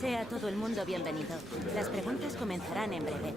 Sea todo el mundo bienvenido. Las preguntas comenzarán en breve.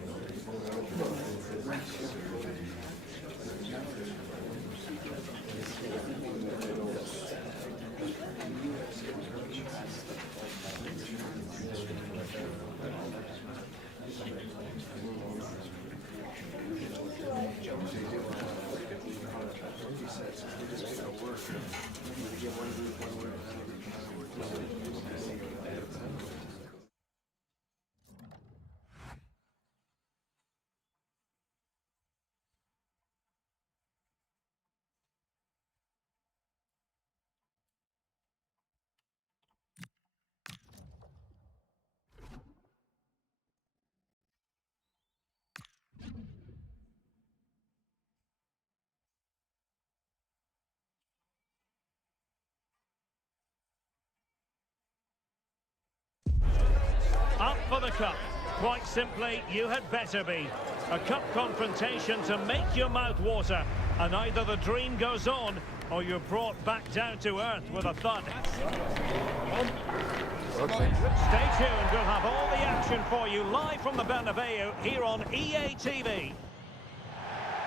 Up for the cup. Quite simply, you had better be. A cup confrontation to make your mouth water. And either the dream goes on, or you're brought back down to earth with a thud. Stay tuned, we'll have all the action for you live from the Bernabeu here on EA TV.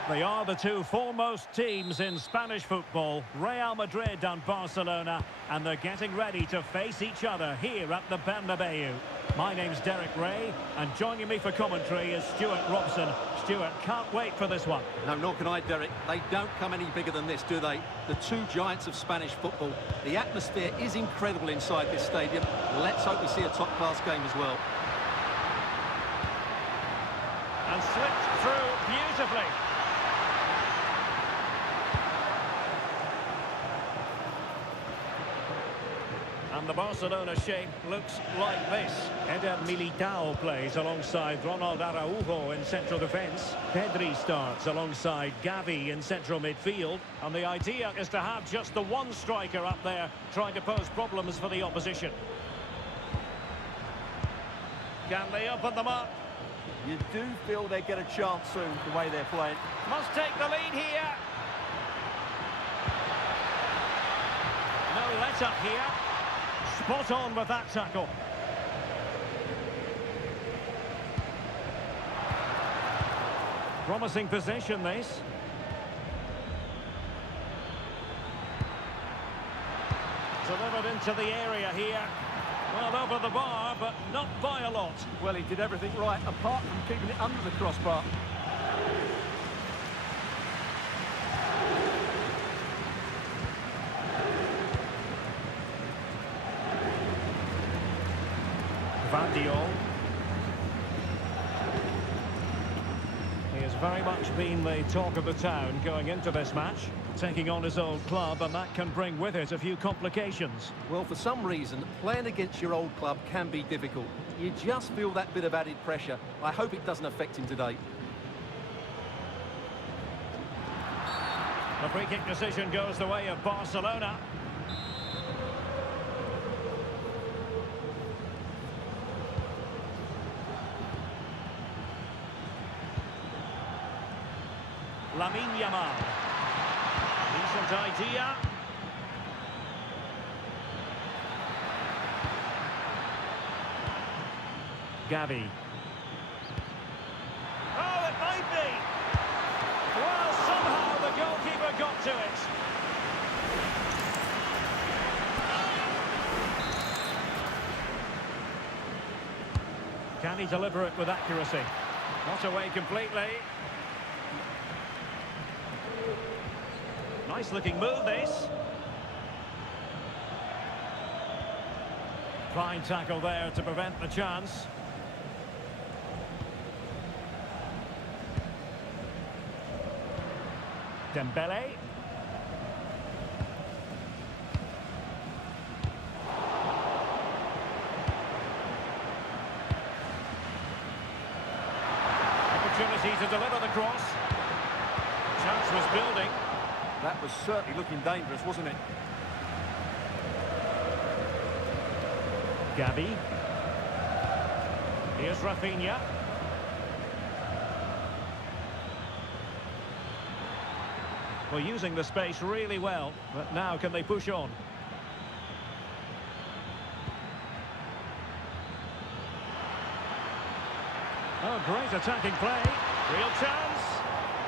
They are the two foremost teams in Spanish football, Real Madrid and Barcelona, and they're getting ready to face each other here at the Bernabeu. My name's Derek Ray, and joining me for commentary is Stuart Robson. Stuart, can't wait for this one. No, nor can I, Derek. They don't come any bigger than this, do they? The two giants of Spanish football. The atmosphere is incredible inside this stadium. Let's hope we see a top-class game as well. And slipped through beautifully. And the Barcelona shape looks like this. Eder Militao plays alongside Ronald Araujo in central defence. Pedri starts alongside Gavi in central midfield. And the idea is to have just the one striker up there trying to pose problems for the opposition. Can they open them up? You do feel they get a chance soon, the way they're playing. Must take the lead here. No let-up here. Spot on with that tackle. Promising position, this. Delivered into the area here. Well, over the bar, but not by a lot. Well, he did everything right, apart from keeping it under the crossbar. Van Diol. He has very much been the talk of the town going into this match, taking on his old club, and that can bring with it a few complications. Well, for some reason, playing against your old club can be difficult. You just feel that bit of added pressure. I hope it doesn't affect him today. The free kick decision goes the way of Barcelona. Lamine Yamal. Decent idea. Gavi. Oh, it might be. Well, somehow the goalkeeper got to it. Can he deliver it with accuracy? Not away completely. Nice looking move, this. Fine tackle there to prevent the chance. Dembele. Opportunity to deliver the cross. Chance was building. That was certainly looking dangerous, wasn't it? Gavi. Here's Rafinha. Well, using the space really well, but now can they push on? Oh, great attacking play. Real chance.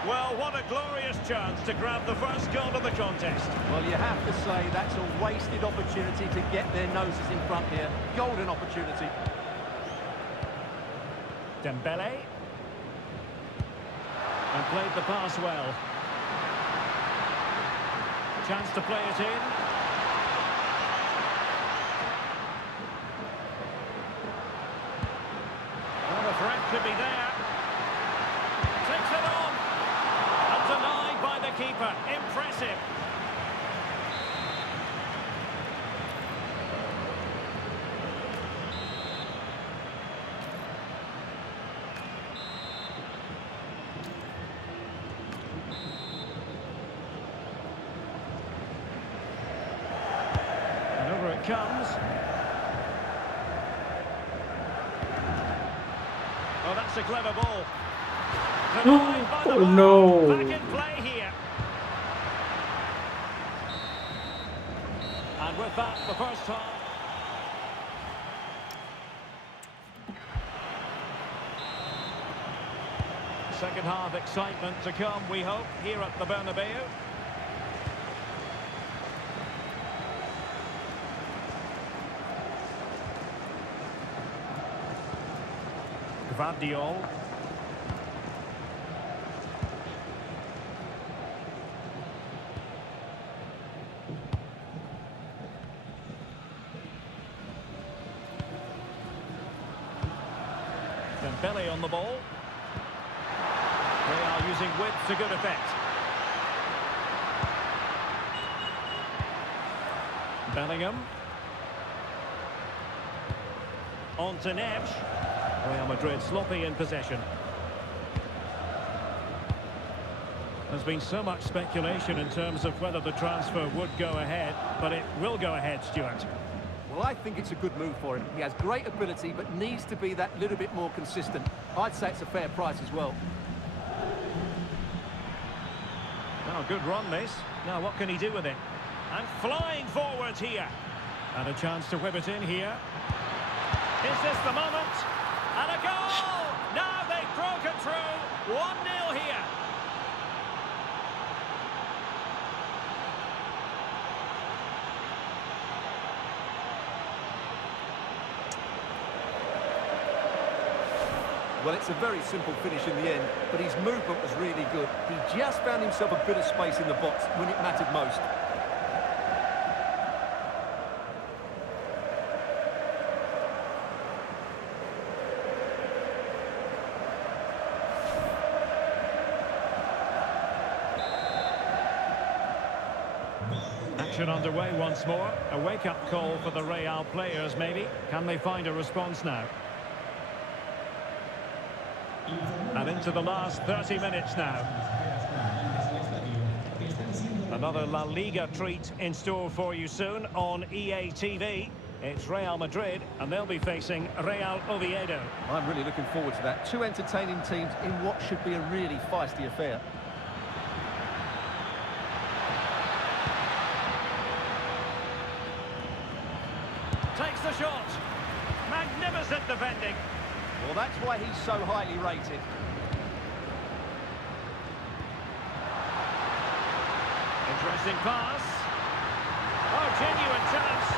Well, what a glorious chance to grab the first goal of the contest. Well, you have to say that's a wasted opportunity to get their noses in front here. Golden opportunity. Dembele. And played the pass well. Chance to play it in. Well, the threat could be there. Takes it on. And denied by the keeper. Impressive. And over it comes. Oh, that's a clever ball. Denied by the Oh, ball. no. Back in play here. And with that, the first half. Second half excitement to come, we hope, here at the Bernabeu. Gvardiol. Dembele on the ball. They are using width to good effect. Bellingham. On to Neves. Real Madrid sloppy in possession. There's been so much speculation in terms of whether the transfer would go ahead, but it will go ahead, Stuart. Well, I think it's a good move for him. He has great ability, but needs to be that little bit more consistent. I'd say it's a fair price as well. Oh, good run this. Now what can he do with it? And flying forwards here. And a chance to whip it in here. Is this the moment? And a goal! Now they've broken through. 1-0 here. Well, it's a very simple finish in the end, but his movement was really good. He just found himself a bit of space in the box when it mattered most. Action underway once more. A wake-up call for the Real players, maybe. Can they find a response now? And into the last 30 minutes now. Another La Liga treat in store for you soon on EA TV. It's Real Madrid, and they'll be facing Real Oviedo. I'm really looking forward to that. Two entertaining teams in what should be a really feisty affair. Takes the shot. Magnificent defending. Well, that's why he's so highly rated. Interesting pass. Oh, genuine chance.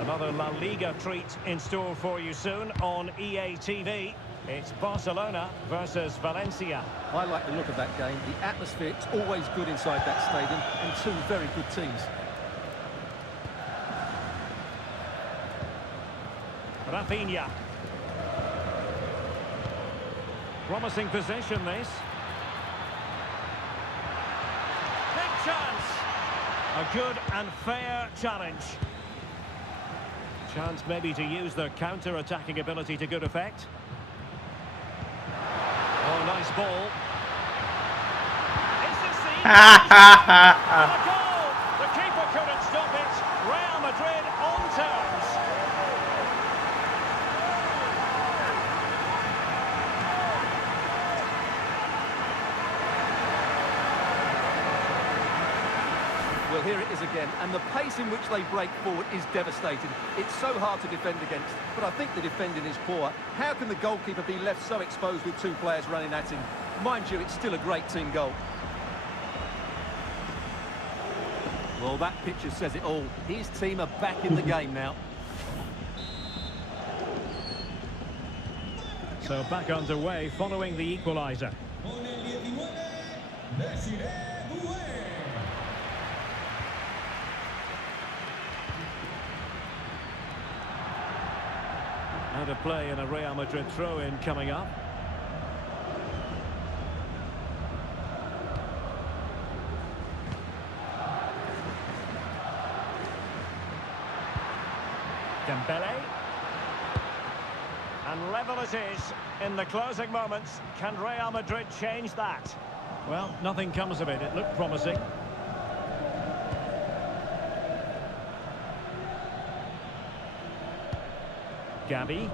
Another La Liga treat in store for you soon on EA TV. It's Barcelona versus Valencia. I like the look of that game. The atmosphere is always good inside that stadium, and two very good teams. Rafinha. Promising possession, this. Big chance. A good and fair challenge. Chance maybe to use their counter-attacking ability to good effect. Oh, nice ball. Is this the and a goal? The keeper couldn't stop it. Real Madrid on terms. Well, here it is again, and the pace in which they break forward is devastating. It's so hard to defend against, but I think the defending is poor. How can the goalkeeper be left so exposed with two players running at him? Mind you, it's still a great team goal. Well, that picture says it all. His team are back in the game now. So back underway following the equaliser. Out of play and a Real Madrid throw-in coming up. Dembele. And level it is in the closing moments. Can Real Madrid change that? Well, nothing comes of it. It looked promising. Gavi.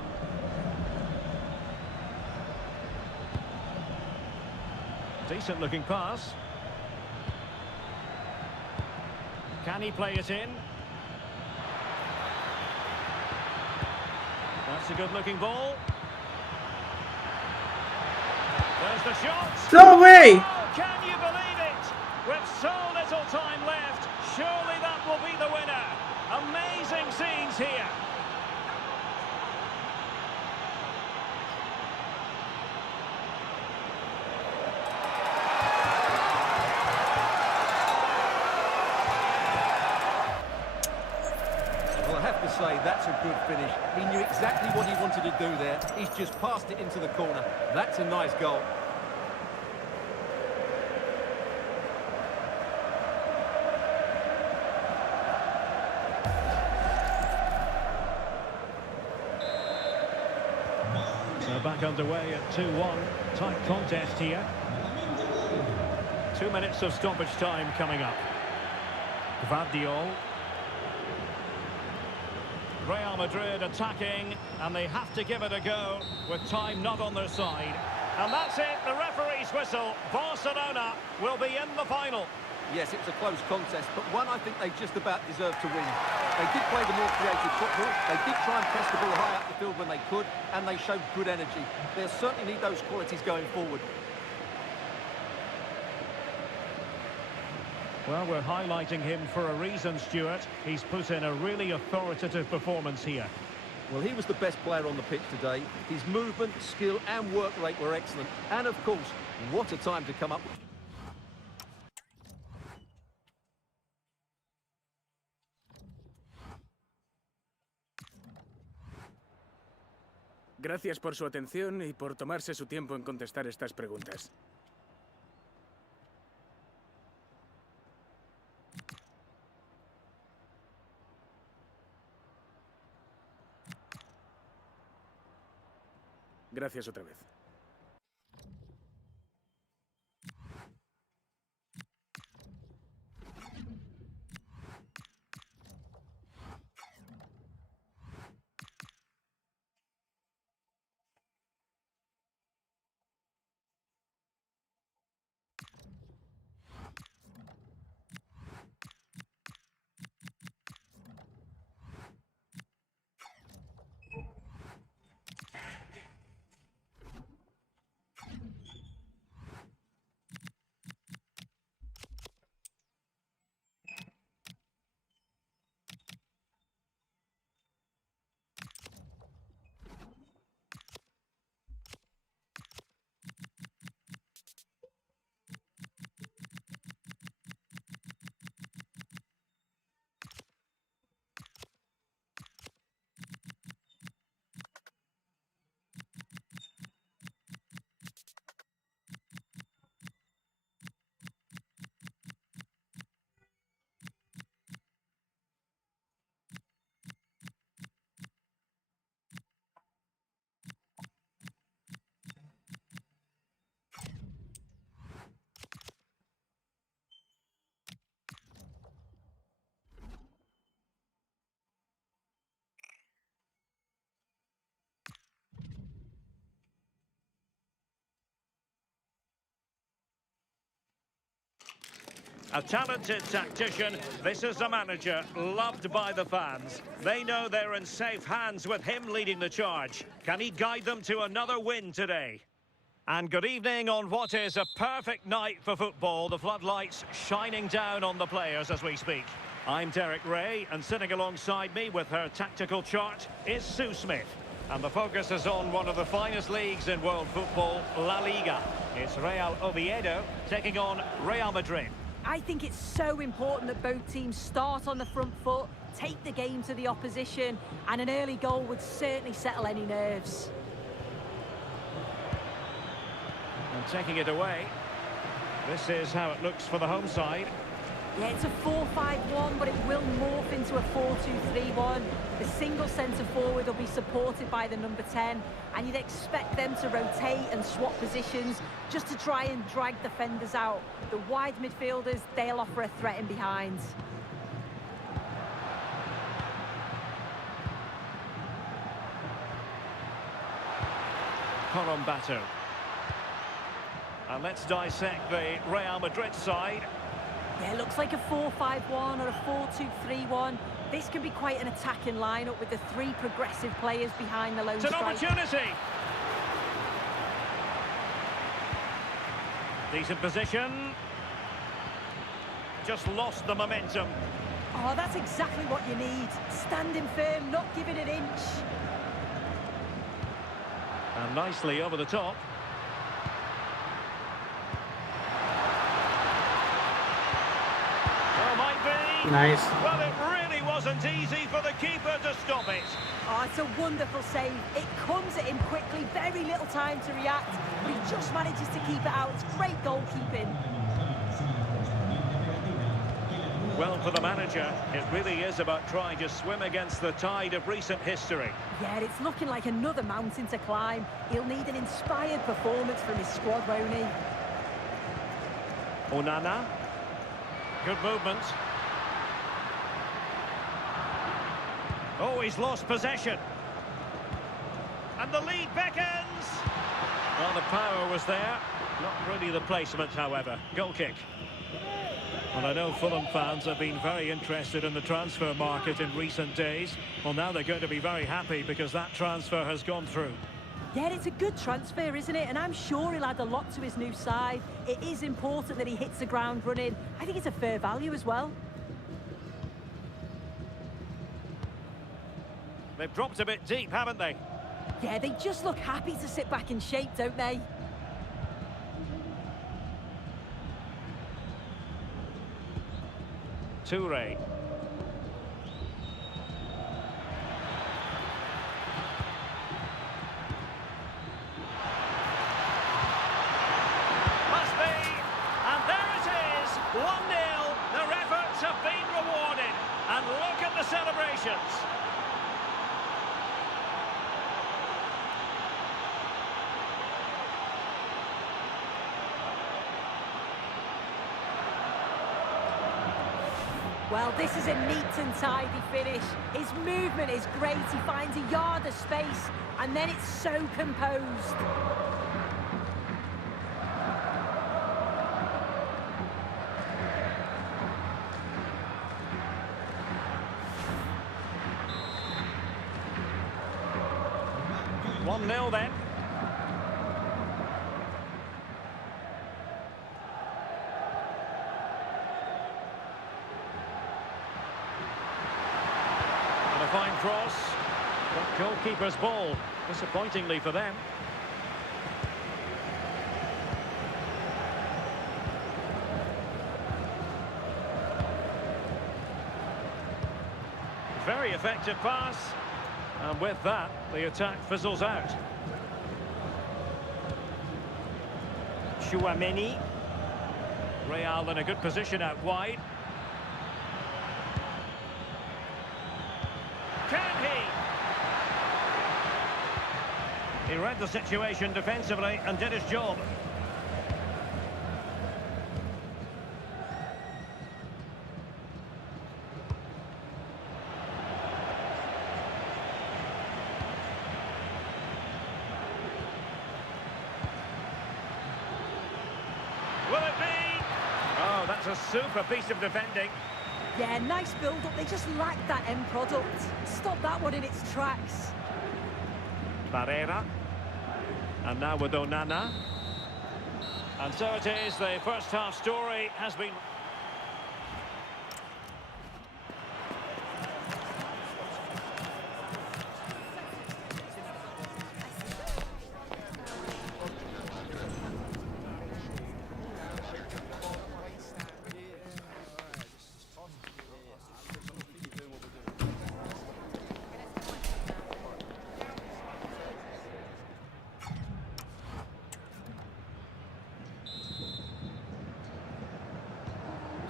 Decent looking pass. Can he play it in? That's a good looking ball. There's the shot. No way! Oh, can you believe it? With so little time left, surely that will be the winner. Amazing scenes here. Well, I have to say, that's a good finish. He knew exactly what he wanted to do there. He's just passed it into the corner. That's a nice goal. So back underway at 2-1. Tight contest here. 2 minutes of stoppage time coming up. Gvardiol. Real Madrid attacking, and they have to give it a go with time not on their side. And that's it, the referee's whistle. Barcelona will be in the final. Yes, it was a close contest, but one I think they just about deserved to win. They did play the more creative football, they did try and press the ball high up the field when they could, and they showed good energy. They'll certainly need those qualities going forward. Well, we're highlighting him for a reason, Stuart. He's put in a really authoritative performance here. Well, he was the best player on the pitch today. His movement, skill and work rate were excellent. And of course, what a time to come up with. Gracias por su atención y por tomarse su tiempo en contestar estas preguntas. Gracias otra vez. A talented tactician, this is a manager loved by the fans. They know they're in safe hands with him leading the charge. Can he guide them to another win today? And good evening on what is a perfect night for football. The floodlights shining down on the players as we speak. I'm Derek Ray, and sitting alongside me with her tactical chart is Sue Smith. And the focus is on one of the finest leagues in world football, La Liga. It's Real Oviedo taking on Real Madrid. I think it's so important that both teams start on the front foot, take the game to the opposition, and an early goal would certainly settle any nerves. And taking it away, this is how it looks for the home side. Yeah, it's a 4-5-1, but it will morph into a 4-2-3-1. The single centre-forward will be supported by the number 10, and you'd expect them to rotate and swap positions just to try and drag defenders out. The wide midfielders, they'll offer a threat in behind. Colombato. And let's dissect the Real Madrid side. Yeah, it looks like a 4-5-1 or a 4-2-3-1. This can be quite an attacking lineup with the three progressive players behind the lone It's an striker. opportunity. Decent position. Just lost the momentum. Oh, that's exactly what you need. Standing firm, not giving an inch. And nicely over the top. Well, might be. Nice. Well, it really wasn't easy for the keeper to stop it. Oh, it's a wonderful save. It comes at him quickly, very little time to react, but he just manages to keep it out. It's great goalkeeping. Well, for the manager, it really is about trying to swim against the tide of recent history. Yeah, it's looking like another mountain to climb. He'll need an inspired performance from his squad, won't he? Onana. Good movement. Oh, he's lost possession. And the lead beckons. Well, the power was there. Not really the placement, however. Goal kick. And I know Fulham fans have been very interested in the transfer market in recent days. Well, now they're going to be very happy because that transfer has gone through. Yeah, it's a good transfer, isn't it? And I'm sure he'll add a lot to his new side. It is important that he hits the ground running. I think it's a fair value as well. They've dropped a bit deep, haven't they? Yeah, they just look happy to sit back in shape, don't they? Toure. Must be. And there it is. 1-0. Their efforts have been rewarded. And look at the celebrations. Well, this is a neat and tidy finish. His movement is great. He finds a yard of space, and then it's so composed. One 1-0 then. And a fine cross. But goalkeeper's ball, disappointingly for them. Very effective pass. And with that, the attack fizzles out. Chouameni. Real in a good position out wide. Can he? He read the situation defensively and did his job. Will it be? Oh, that's a super piece of defending. Yeah, nice build-up. They just lacked that end product. Stop that one in its tracks. Barrera. And now with Onana. And so it is, the first half story has been...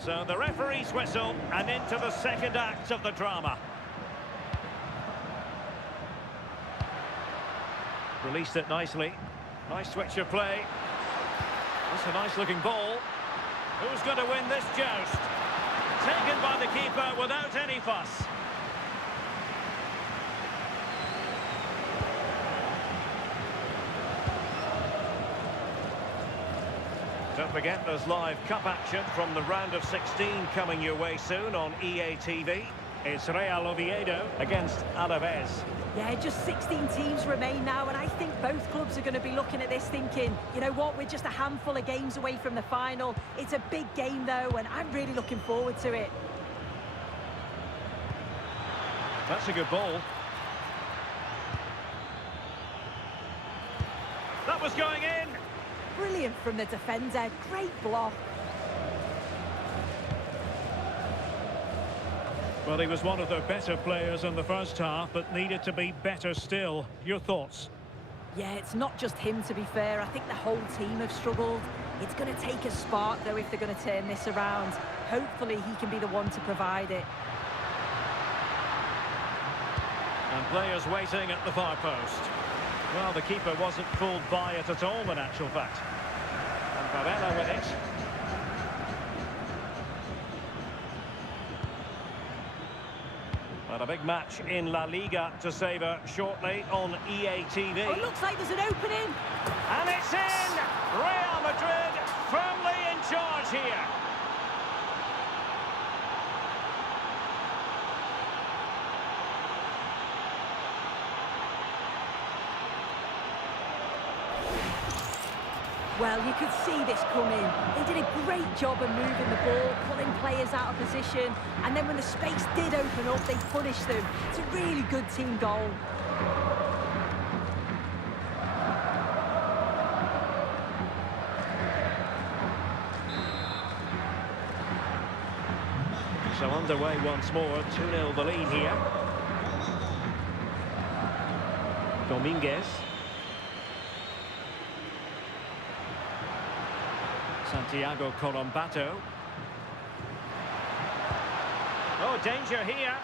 So the referee's whistle, and into the second act of the drama. Released it nicely. Nice switch of play. That's a nice looking ball. Who's going to win this joust? Taken by the keeper without any fuss. Don't forget there's live cup action from the round of 16 coming your way soon on EA TV. It's Real Oviedo against Alaves. Yeah, just 16 teams remain now, and I think both clubs are going to be looking at this thinking, you know what, we're just a handful of games away from the final. It's a big game though, and I'm really looking forward to it. That's a good ball. That was going in. Brilliant from the defender, great block. Well, he was one of the better players in the first half, but needed to be better still. Your thoughts? Yeah, it's not just him, to be fair. I think the whole team have struggled. It's going to take a spark, though, if they're going to turn this around. Hopefully, he can be the one to provide it. And players waiting at the far post. Well, the keeper wasn't fooled by it at all, in actual fact. And Barrera with it. But a big match in La Liga to savour shortly on EA TV. Oh, it looks like there's an opening. And it's in! Real Madrid firmly in charge here. Well, you could see this coming. They did a great job of moving the ball, pulling players out of position, and then when the space did open up, they punished them. It's a really good team goal. So underway once more, 2-0 the lead here. Dominguez. Santiago Colombato. Oh, danger here.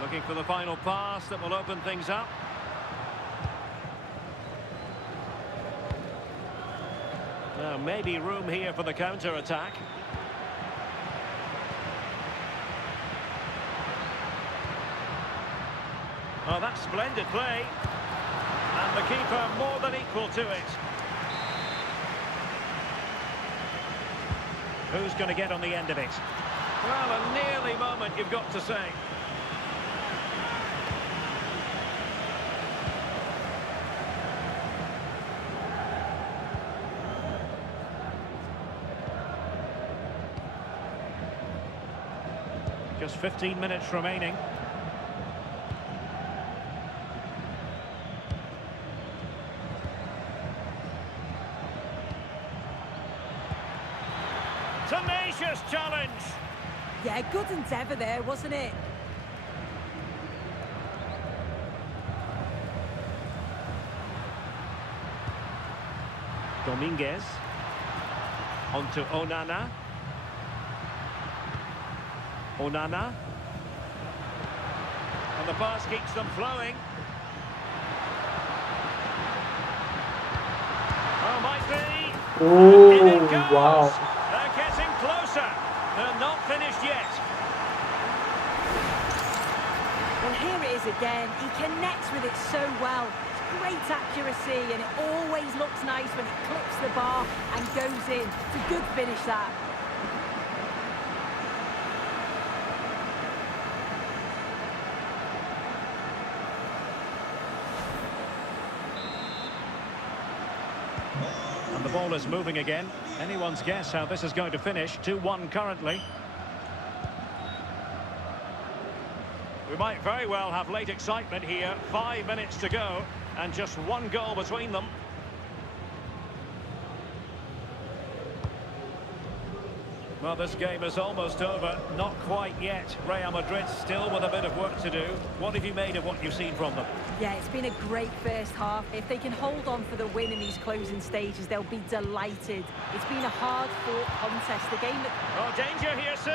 Looking for the final pass that will open things up. Now, maybe room here for the counter-attack. Oh, that's splendid play. And the keeper more than equal to it. Who's going to get on the end of it? Well, a nearly moment, you've got to say. Just 15 minutes remaining. Tenacious challenge. Yeah, good endeavour there, wasn't it? Dominguez. On to Onana. Onana. And the pass keeps them flowing. Oh, might be. Oh, In it goes. wow. They're getting closer. They're not finished yet. Well, here it is again. He connects with it so well. Great accuracy, and it always looks nice when it clips the bar and goes in. It's a good finish, that. And the ball is moving again. Anyone's guess how this is going to finish. 2-1 currently. We might very well have late excitement here. 5 minutes to go and just one goal between them. Well, this game is almost over. Not quite yet. Real Madrid still with a bit of work to do. What have you made of what you've seen from them? Yeah, it's been a great first half. If they can hold on for the win in these closing stages, they'll be delighted. It's been a hard-fought contest. The game that... Oh, danger here soon.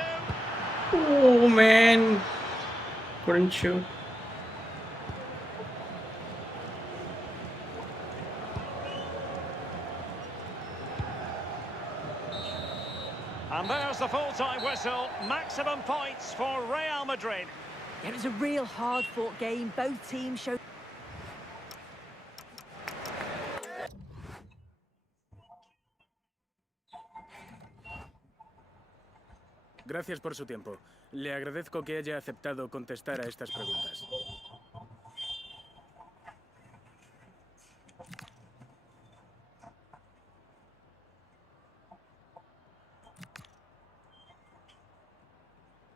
Oh, man. Couldn't shoot. And there's the full-time whistle. Maximum points for Real Madrid. It was a real hard-fought game. Both teams showed... Gracias por su tiempo. Le agradezco que haya aceptado contestar a estas preguntas.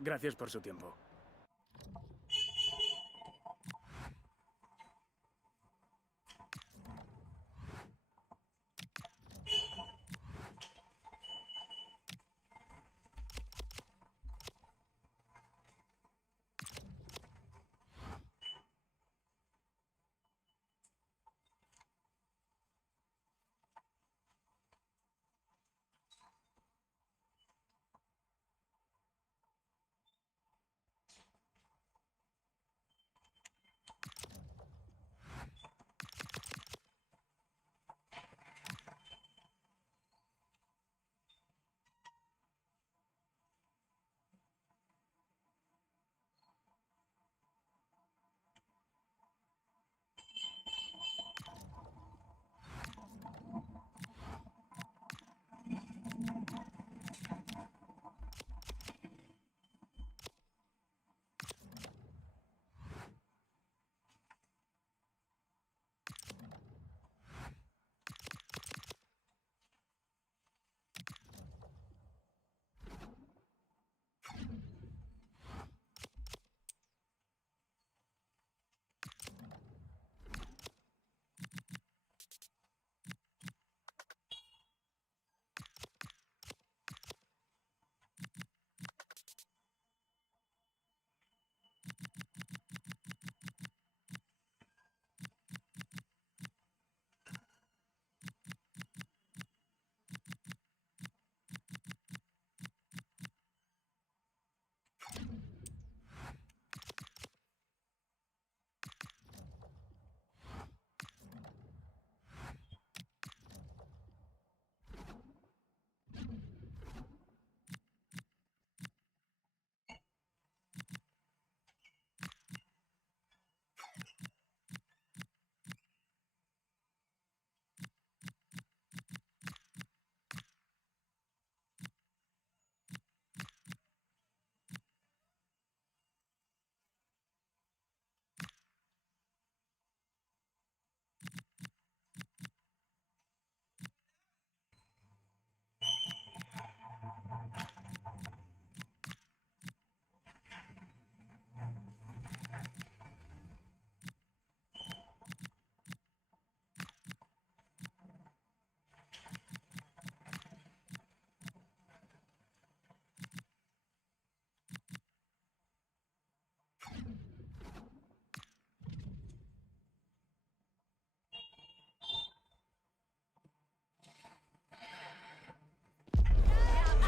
Gracias por su tiempo.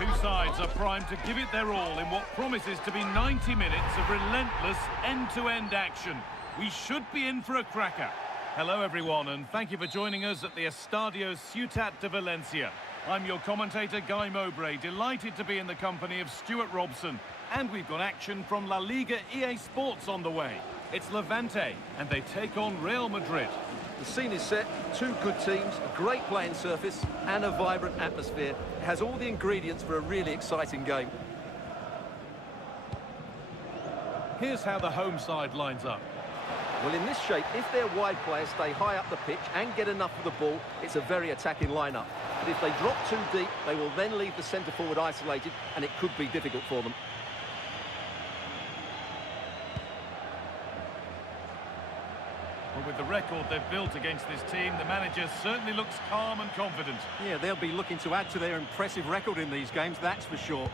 Two sides are primed to give it their all in what promises to be 90 minutes of relentless end-to-end action. We should be in for a cracker. Hello everyone, and thank you for joining us at the Estadio Ciutat de Valencia. I'm your commentator Guy Mowbray, delighted to be in the company of Stuart Robson. And we've got action from La Liga EA Sports on the way. It's Levante, and they take on Real Madrid. The scene is set, two good teams, a great playing surface and a vibrant atmosphere. It has all the ingredients for a really exciting game. Here's how the home side lines up. Well, in this shape, if their wide players stay high up the pitch and get enough of the ball, it's a very attacking lineup. But if they drop too deep, they will then leave the centre forward isolated, and it could be difficult for them. Well, with the record they've built against this team, the manager certainly looks calm and confident. Yeah, they'll be looking to add to their impressive record in these games, that's for sure.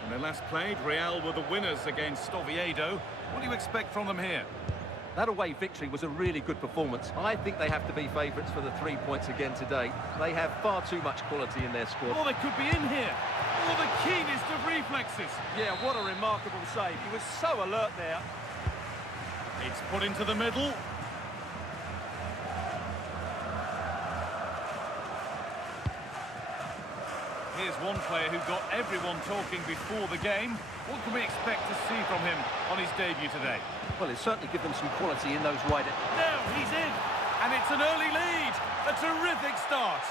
When they last played, Real were the winners against Oviedo. What do you expect from them here? That away victory was a really good performance. I think they have to be favourites for the 3 points again today. They have far too much quality in their squad. Oh, they could be in here. Oh, the keenest of reflexes. Yeah, what a remarkable save. He was so alert there. It's put into the middle. Here's one player who got everyone talking before the game. What can we expect to see from him on his debut today? Well, he'll certainly give them some quality in those wider... Now he's in, and it's an early lead. A terrific start.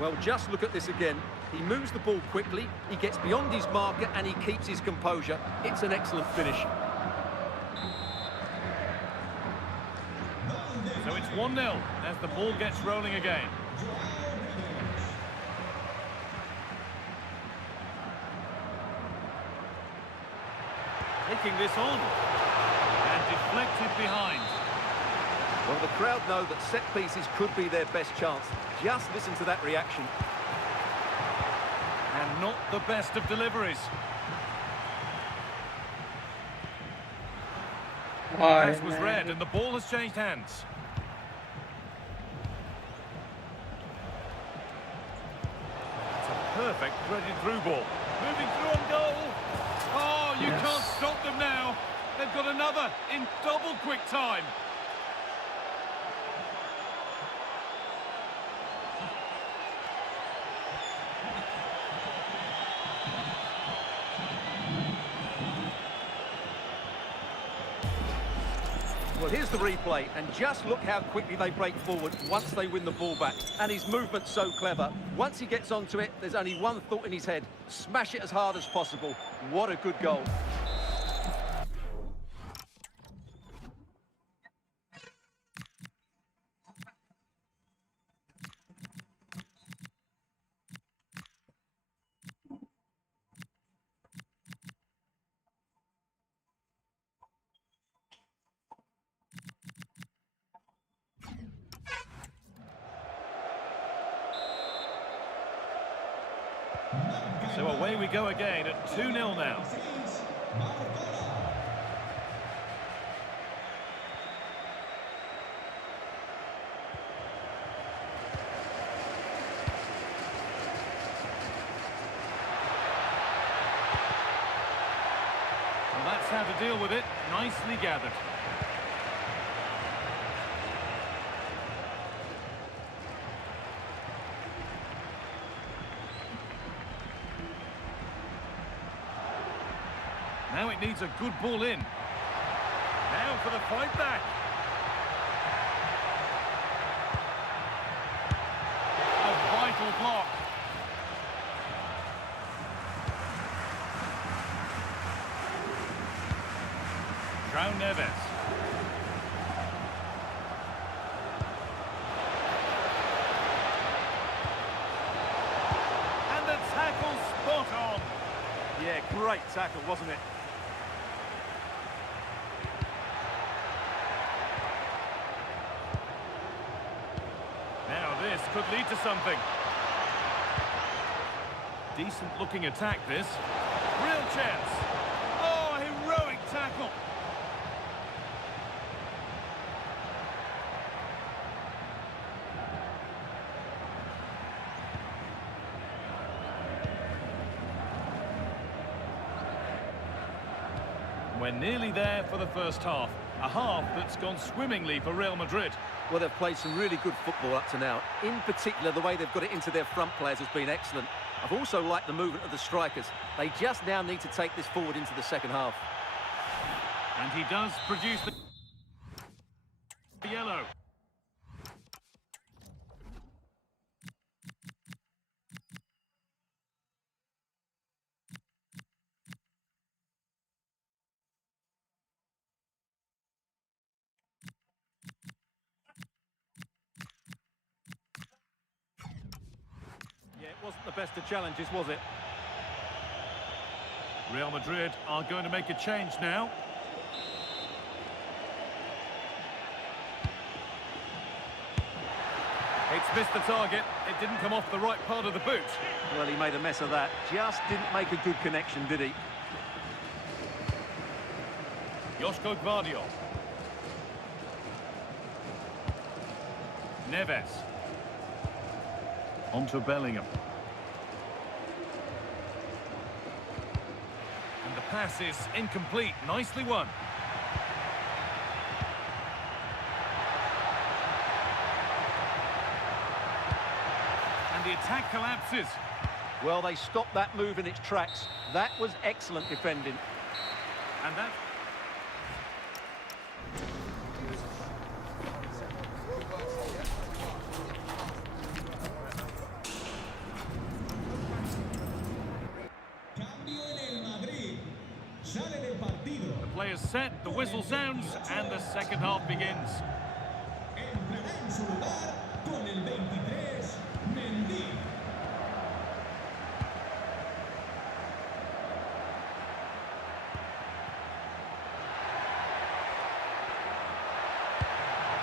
Well, just look at this again. He moves the ball quickly, he gets beyond his marker, and he keeps his composure. It's an excellent finish. So it's 1-0 as the ball gets rolling again. Taking this on. And deflected behind. Well, the crowd know that set pieces could be their best chance. Just listen to that reaction. And not the best of deliveries. Why, Pass was man? red and the ball has changed hands. It's a perfect threaded through ball. Moving through on goal. Oh, you Yes. can't stop them now. They've got another in double quick time. Well, here's the replay, and just look how quickly they break forward once they win the ball back. And his movement's so clever. Once he gets onto it, there's only one thought in his head. Smash it as hard as possible. What a good goal. So away we go again at 2-0 now. Well, that's how to deal with it. Nicely gathered. Now it needs a good ball in. Now for the fight back. A vital block. João Neves. And the tackle spot on. Yeah, great tackle, wasn't it? Now this could lead to something. Decent looking attack this. Real chance. Oh, heroic tackle. We're nearly there for the first half. A half that's gone swimmingly for Real Madrid. Well, they've played some really good football up to now. In particular, the way they've got it into their front players has been excellent. I've also liked the movement of the strikers. They just now need to take this forward into the second half. And he does produce the yellow. Yeah, it wasn't the best of challenges, was it? Real Madrid are going to make a change now. It's missed the target. It didn't come off the right part of the boot. Well, he made a mess of that. Just didn't make a good connection, did he? Joško Gvardiol. Neves. On to Bellingham. And the pass is incomplete. Nicely won. And the attack collapses. Well, they stopped that move in its tracks. That was excellent defending. And that... The players set, the whistle sounds, and the second half begins. Entrará en su lugar con el 23, Mendy.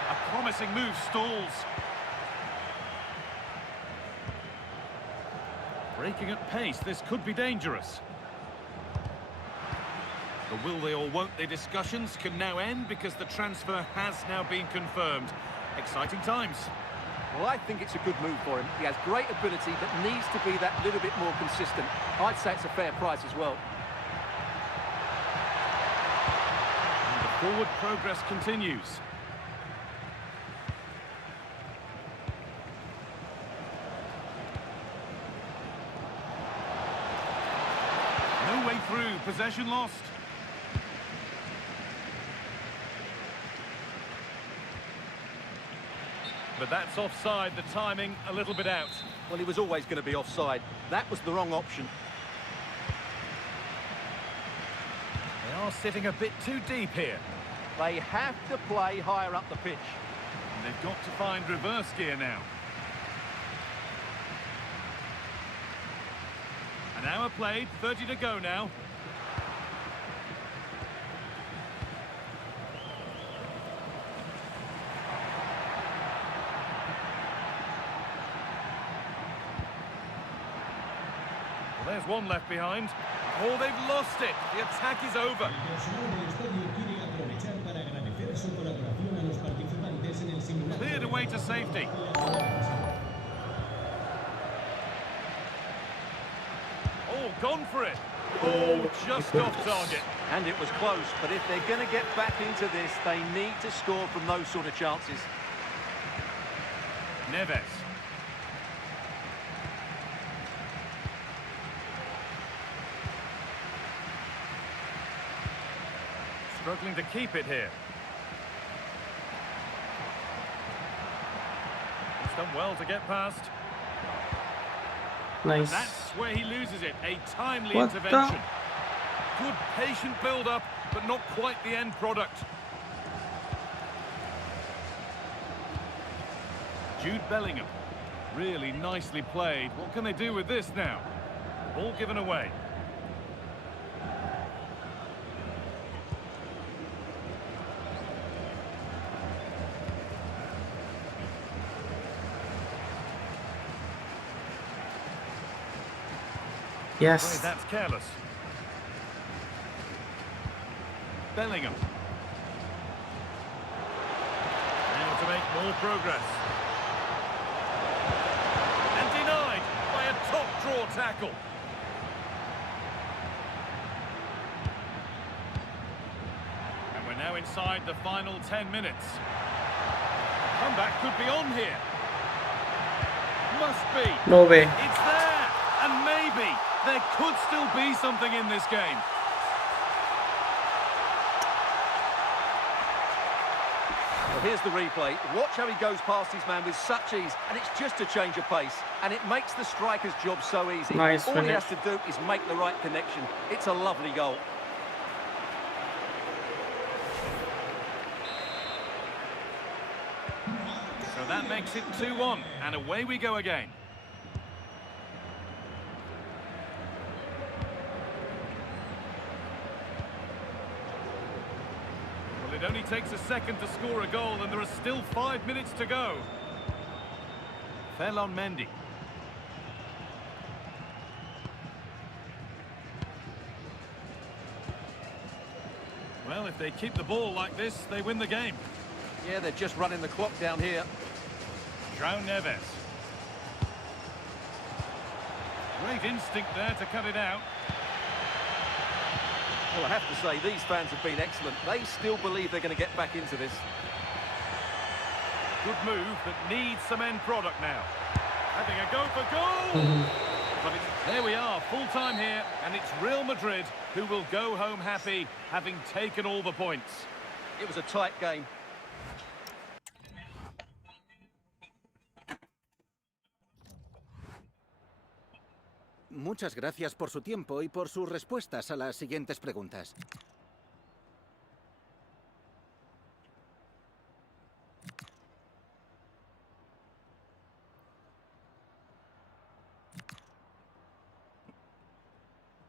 A promising move stalls. Breaking at pace, this could be dangerous. The will they or won't they discussions can now end because the transfer has now been confirmed. Exciting times. Well, I think it's a good move for him. He has great ability, but needs to be that little bit more consistent. I'd say it's a fair price as well. And the forward progress continues. No way through, possession lost. But that's offside, the timing a little bit out. Well, he was always going to be offside. That was the wrong option. They are sitting a bit too deep here. They have to play higher up the pitch. And they've got to find reverse gear now. An hour played, 30 to go now. Well, there's one left behind. Oh, they've lost it. The attack is over. El personal del estadio quiere aprovechar para agradecer su colaboración a los participantes en el simulacro. Cleared away to safety. Oh, gone for it. Oh, just off target. And it was close, but if they're going to get back into this, they need to score from those sort of chances. Neves. Struggling to keep it here. He's done well to get past. Nice. That's where he loses it. A timely What intervention. Good patient build-up, but not quite the end product. Jude Bellingham. Really nicely played. What can they do with this now? Ball given away. Yes. That's careless. Bellingham. Now to make more progress. And denied by a top draw tackle. now inside the final 10 minutes. Comeback could be on here. Must be. No way. It's there. And maybe there could still be something in this game. Well, here's the replay. Watch how he goes past his man with such ease, and it's just a change of pace, and it makes the striker's job so easy. Nice All he finish. has to do is make the right connection. It's a lovely goal. So that makes it 2-1, and away we go again. Well, it only takes a second to score a goal, and there are still 5 minutes to go. Fell on Mendy. Well, if they keep the ball like this, they win the game. Yeah, they're just running the clock down here. João Neves. Great instinct there to cut it out. Well, I have to say, these fans have been excellent. They still believe they're going to get back into this. Good move that needs some end product now. Having a go for goal! But there we are, full time here, and it's Real Madrid who will go home happy, having taken all the points. It was a tight game. Muchas gracias por su tiempo y por sus respuestas a las siguientes preguntas.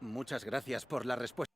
Muchas gracias por la respuesta.